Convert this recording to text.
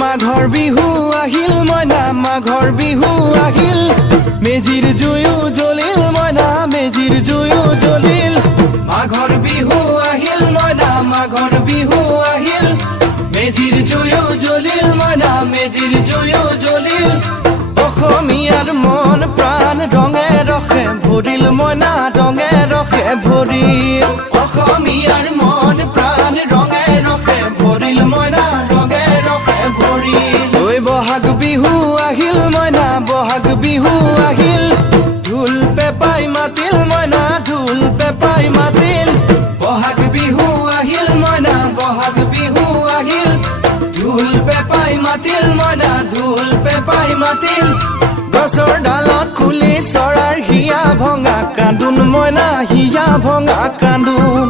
মাঘৰ বিহু আহিল মইনা মাঘৰ বিহু আহিল মেজিৰ জুয়ো জ্বলিল মইনা মেজিৰ জুয়ো জ্বলিল মাঘৰ বিহু আহিল মইনা মাঘৰ বিহু আহিল মেজিৰ জুয়ো জ্বলিল মইনা মেজিৰ জুয়ো জ্বলিল অসমীয়াৰ মন প্ৰাণ ৰঙে ৰখে ভৰিল মইনা ৰঙে ৰখে ভৰিল অসমীয়াৰ মন প্ৰাণ ৰঙে ৰখে ভৰিল মইনা ৰঙে ৰখে ভৰিল ঐ বহাগ বিহু আহিল মইনা বহাগ বিহু আহিল ঢোল পেপাই মাতিল মইনা ঢোল পেপাই মাতিল বহাগ বিহু আহিল মইনা বহাগ বিহু আহিল ঢোল পেপাই মাতিল মইনা ঢোল পেপাই মাতিল গছৰ ডালত খুলি চৰাৰ হিয়া ভঙা কান্দোন মইনা হিয়া ভঙা কান্দোন